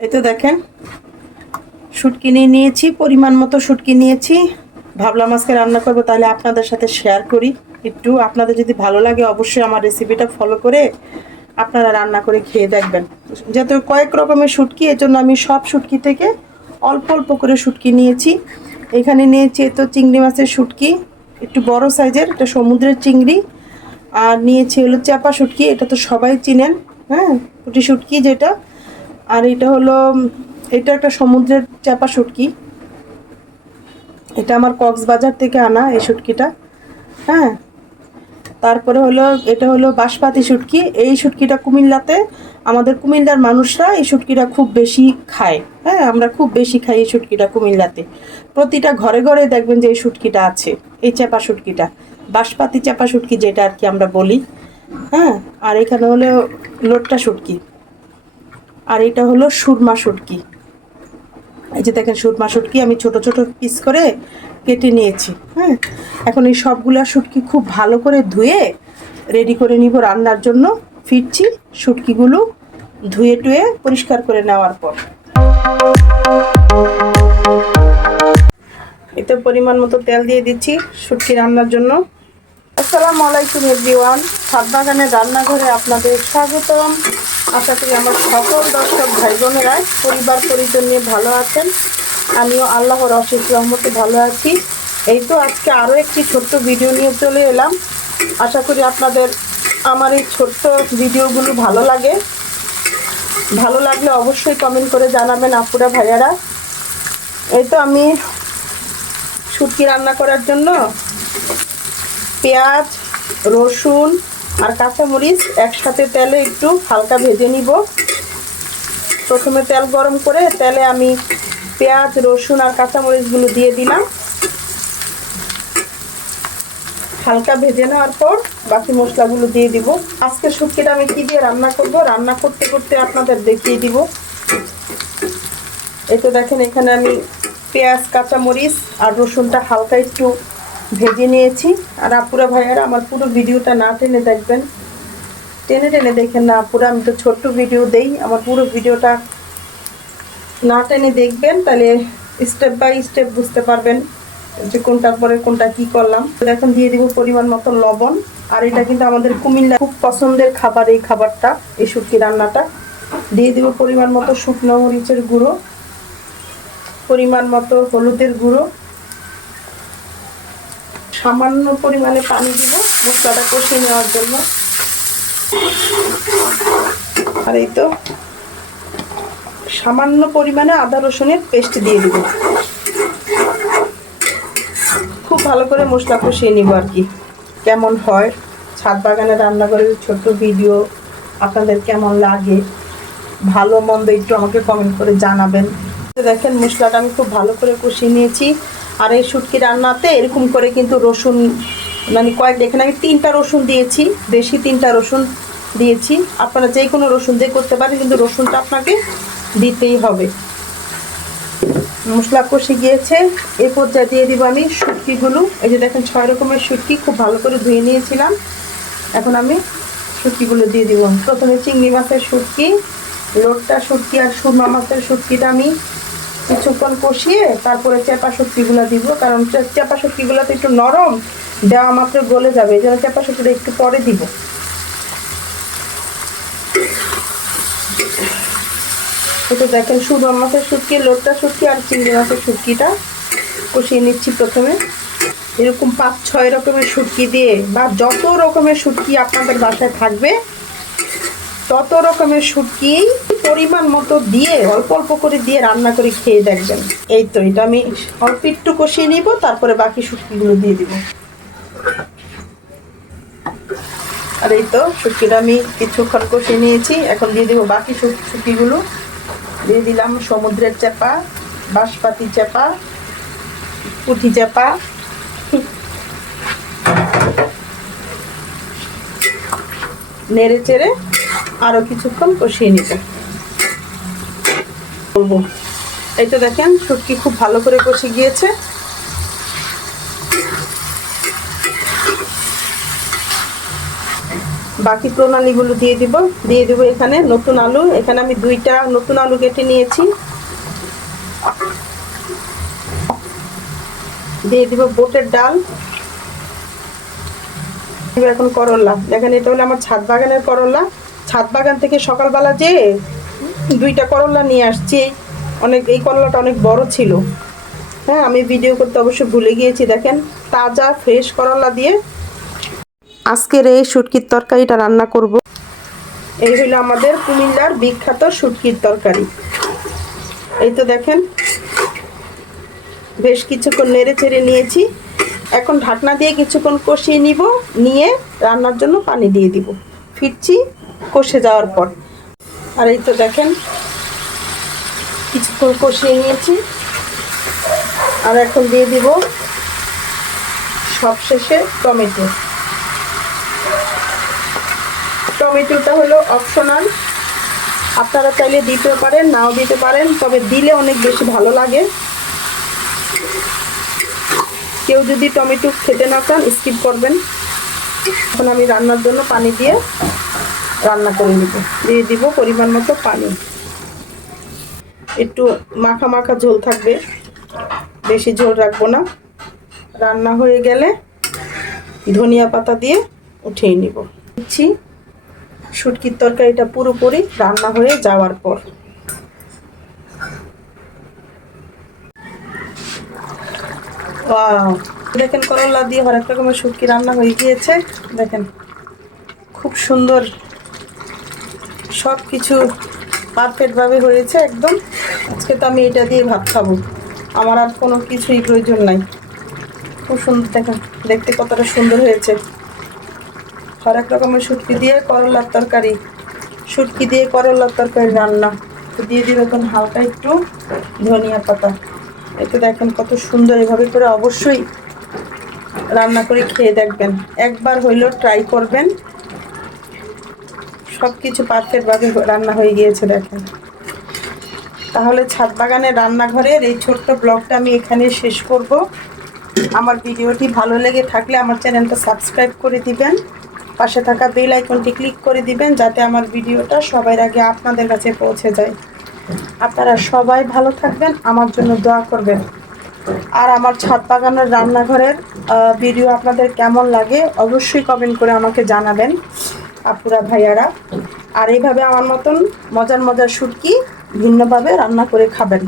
এই তো দেখেন, শুটকি নিয়ে নিয়েছি, পরিমাণ মতো শুটকি নিয়েছি। ভাবলাম আজকে রান্না করব, তাহলে আপনাদের সাথে শেয়ার করি। একটু আপনাদের যদি ভালো লাগে, অবশ্যই আমার রেসিপিটা ফলো করে আপনারা রান্না করে খেয়ে দেখবেন। যেহেতু কয়েক রকমের শুটকি এর জন্য আমি সব শুটকি থেকে অল্প অল্প করে শুটকি নিয়েছি। এখানে নিয়েছি তো চিংড়ি মাছের শুটকি, একটু বড় সাইজের, এটা সমুদ্রের চিংড়ি। আর নিয়েছি হলো চাপা শুটকি, এটা তো সবাই চিনেন হ্যাঁ পুটি শুটকি যেটা। আর এটা হলো, এটা একটা সমুদ্রের চাপা শুটকি। এটা আমার কক্সবাজার থেকে আনা এই শুটকিটা হ্যাঁ। তারপরে হলো, এটা হলো বাঁশপাতি শুটকি। এই শুটকিটা কুমিল্লাতে, আমাদের কুমিল্লার মানুষরা এই শুটকিটা খুব বেশি খায় হ্যাঁ। আমরা খুব বেশি খাই এই শুটকিটা কুমিল্লাতে। প্রতিটা ঘরে ঘরে দেখবেন যে এই শুটকিটা আছে, এই চাপা শুটকিটা। বাঁশপাতি চাপা শুটকি যেটা আর কি আমরা বলি হ্যাঁ। আর এখানে হলো লোটটা শুটকি। আর এটা হলো সুরমা শুটকি এই যে দেখেন সুরমা শুটকি আমি ছোট ছোট পিস করে কেটে নিয়েছি হ্যাঁ এখন এই সবগুলা শুটকি খুব ভালো করে ধুয়ে রেডি করে নিব রান্নার জন্য। ফিরছি শুটকিগুলো ধুয়ে টুয়ে পরিষ্কার করে নেওয়ার পর। এতে পরিমাণ মতো তেল দিয়ে দিচ্ছি শুটকি রান্নার জন্য। আসসালামু আলাইকুম এভরিওয়ান। ছাদ বাগানের রান্নাঘরে আপনাদের স্বাগতম। আশা করি আমার সকল দর্শক ভাই বোনেরা পরিবার পরিজন নিয়ে ভালো আছেন। আমিও আল্লাহর অশেষ রহমতে ভালো আছি। এই তো আজকে আরও একটি ছোট্ট ভিডিও নিয়ে চলে এলাম। আশা করি আপনাদের আমার এই ছোট্ট ভিডিওগুলো ভালো লাগে। ভালো লাগলে অবশ্যই কমেন্ট করে জানাবেন আপুরা ভাইয়ারা। এই তো আমি শুটকি রান্না করার জন্য পেঁয়াজ, রসুন আর কাঁচামরিচ একসাথে তেলে একটু হালকা ভেজে নিব। প্রথমে তেল গরম করে তেলে আমি পেঁয়াজ, রসুন আর কাঁচামরিচগুলো দিয়ে দিলাম। হালকা ভেজে নেওয়ার পর বাকি মশলাগুলো দিয়ে দিব। আজকে শুটকিটা আমি কি দিয়ে রান্না করব? রান্না করতে করতে আপনাদের দেখিয়ে দিব। এই তো দেখেন এখানে আমি পেঁয়াজ, কাঁচামরিচ আর রসুনটা হালকা একটু ভেজে নিয়েছি। আর আপুরা ভাইয়ারা, আমার পুরো ভিডিওটা না টেনে দেখবেন। টেনে টেনে দেখেন না আপুরা, আমি তো ছোট্ট ভিডিও দেই। আমার পুরো ভিডিওটা না টেনে দেখবেন, তাহলে স্টেপ বাই স্টেপ বুঝতে পারবেন যে কোনটার পরে কোনটা কি করলাম। এখন দিয়ে দিব পরিমাণ মতো লবণ। আর এটা কিন্তু আমাদের কুমিল্লা খুব পছন্দের খাবার এই খাবারটা, এই শুটকি রান্নাটা। দিয়ে দিব পরিমাণ মতো শুকনো মরিচের গুঁড়ো, পরিমাণ মতো হলুদের গুঁড়ো। সামান্য পরিমাণে পানি দিব, মশলাটা কষিয়ে নেওয়ার জন্য। আর এই তো সামান্য পরিমাণে আদা রসুনের পেস্ট দিয়ে দিব। খুব ভালো করে মশলা কষিয়ে নিব আর কি। কেমন হয়? ছাদ বাগানে রান্নাঘরের ছোট্ট ভিডিও আপনাদের কেমন লাগে? ভালো মন্দ একটু আমাকে কমেন্ট করে জানাবেন। দেখেন, মশলাটা আমি খুব ভালো করে কষিয়ে নিয়েছি। আর এই শুটকি রান্নাতে এরকম করে কিন্তু রসুন মানে কয়েক এখানে আমি তিনটা রসুন দিয়েছি বেশি তিনটা রসুন দিয়েছি। আপনারা যে কোনো রসুন দিয়ে করতে পারেন, কিন্তু রসুনটা আপনাকে দিতেই হবে। মশলা কষে গিয়েছে। এই পর্যায়ে দিয়ে দিব আমি শুটকিগুলো। এই যে দেখেন, ছয় রকমের শুটকি, খুব ভালো করে ধুয়ে নিয়েছিলাম। এখন আমি শুটকিগুলো দিয়ে দিব। প্রথমে চিংড়ি মাছের শুটকি, লোটটা শুটকি আর সুরমা মাছের শুটকিটা আমি কিছুক্ষণ কষিয়ে তারপরে চেপা শুটকিগুলো দিব, কারণ চেপা শুটকিগুলো তো একটু নরম, দেওয়া মাত্র গলে যাবে, এই জন্য চেপা শুটকিটা একটু পরে দিব। এটা দেখেন সুরমা মাছের শুটকি লোটটা শুটকি আর চিংড়ি মাছের শুটকিটা কষিয়ে নিচ্ছি প্রথমে। এরকম পাঁচ, ছয় রকমের শুটকি দিয়ে, বা যত রকমের শুটকি আপনাদের বাসায় থাকবে, তত রকমের শুটকি পরিমাণ মতো দিয়ে, অল্প অল্প করে দিয়ে রান্না করে খেয়ে দেখবেন। এই তো, এটা আমি অল্প একটু কষিয়ে নিব, তারপরে বাকি শুটকিগুলো দিয়ে দিব। আর এই তো, শুটকিটা আমি কিছুক্ষণ কষিয়ে নিয়েছি, এখন দিয়ে দিব বাকি শুট- শুটকিগুলো। দিয়ে দিলাম সমুদ্রের চাপা, বাঁশপাতি চাপা, পুঁটি চাপা। নেড়ে চেড়ে আরও কিছুক্ষণ কষিয়ে নিব। বলব এই দেখেন শুটকি খুব ভালো করে কষে গিয়েছে। বাকি প্রণালীগুলো দিয়ে দিব। দিয়ে দিব এখানে নতুন আলু। এখানে আমি দুইটা নতুন আলু কেটে নিয়েছি। দিয়ে দিব বোটের ডাল। এখন করলা। দেখেন, এটা হলো আমার ছাদ বাগানের করলা। ছাদ বাগান থেকে সকালবেলা যে দুইটা করলা নিয়ে আসছি। অনেক, এই করলাটা অনেক বড় ছিল। হ্যাঁ আমি ভিডিও করতে অবশ্য ভুলে গিয়েছি, দেখেন। তাজা ফ্রেশ করলা দিয়ে আজকের এই শুটকির তরকারিটা রান্না করব। এই হলো আমাদের কুমিল্লার বিখ্যাত শুটকির তরকারি। এই তো দেখেন, বেশ কিছুক্ষণ নেড়ে চেড়ে নিয়েছি। এখন ঢাকনা দিয়ে কিছুক্ষণ কষিয়ে নিব, নিয়ে রান্নার জন্য পানি দিয়ে দিব। ফিরছি কষে যাওয়ার পর। আর এই তো দেখেন কিছুক্ষণ কষিয়ে নিয়েছি। আর এখন দিয়ে দিব সবশেষে টমেটো। টমেটোটা হলো অপশনাল। আপনারা চাইলে দিতে পারেন, নাও দিতে পারেন, তবে দিলে অনেক বেশি ভালো লাগে। কেউ যদি টমেটো খেতে না চান, স্কিপ করবেন। এখন আমি রান্নার জন্য পানি দিয়ে রান্না করে নিব। দিয়ে দিব পরিমাণ মতো পানি। একটু মাখা মাখা ঝোল থাকবে। বেশি ঝোল রাখব না। রান্না হয়ে গেলে ধনিয়া পাতা দিয়ে উঠিয়ে নিব। দিচ্ছি শুটকির তরকারিটা পুরোপুরি রান্না হয়ে যাওয়ার পর। দেখেন করলা দিয়ে হরেক রকমের শুটকি রান্না হয়ে গিয়েছে। দেখেন, খুব সুন্দর সব কিছু পারফেক্টভাবে হয়েছে একদম। আজকে তো আমি এটা দিয়ে ভাত খাব। আমার আর কোনো কিছুই প্রয়োজন নাই। খুব সুন্দর দেখেন দেখতে কতটা সুন্দর হয়েছে। হরেক রকমের শুটকি দিয়ে করলার তরকারি। শুটকি দিয়ে করলার তরকারি রান্না। দিয়ে দিবে এখন হালকা একটু ধনিয়া পাতা। এতে দেখেন কত সুন্দর এভাবে করে অবশ্যই রান্না করে খেয়ে দেখবেন। একবার হইলেও ট্রাই করবেন। সব কিছু পারফেক্টভাবে রান্না হয়ে গিয়েছে, দেখেন। তাহলে ছাদ বাগানের রান্নাঘরের এই ছোট্ট ব্লগটা আমি এখানে শেষ করব। আমার ভিডিওটি ভালো লেগে থাকলে আমার চ্যানেলটা সাবস্ক্রাইব করে দিবেন। পাশে থাকা বেল আইকনটি ক্লিক করে দিবেন যাতে আমার ভিডিওটা সবার আগে আপনাদের কাছে পৌঁছে যায়। আপনারা সবাই ভালো থাকবেন, আমার জন্য দোয়া করবেন। আর আমার ছাদ বাগানের রান্নাঘরের ভিডিও আপনাদের কেমন লাগে অবশ্যই কমেন্ট করে আমাকে জানাবেন। আপুরা ভাইয়ারা। আর এইভাবে আমার মতন মজার মজার শুটকি ভিন্নভাবে রান্না করে খাবেন।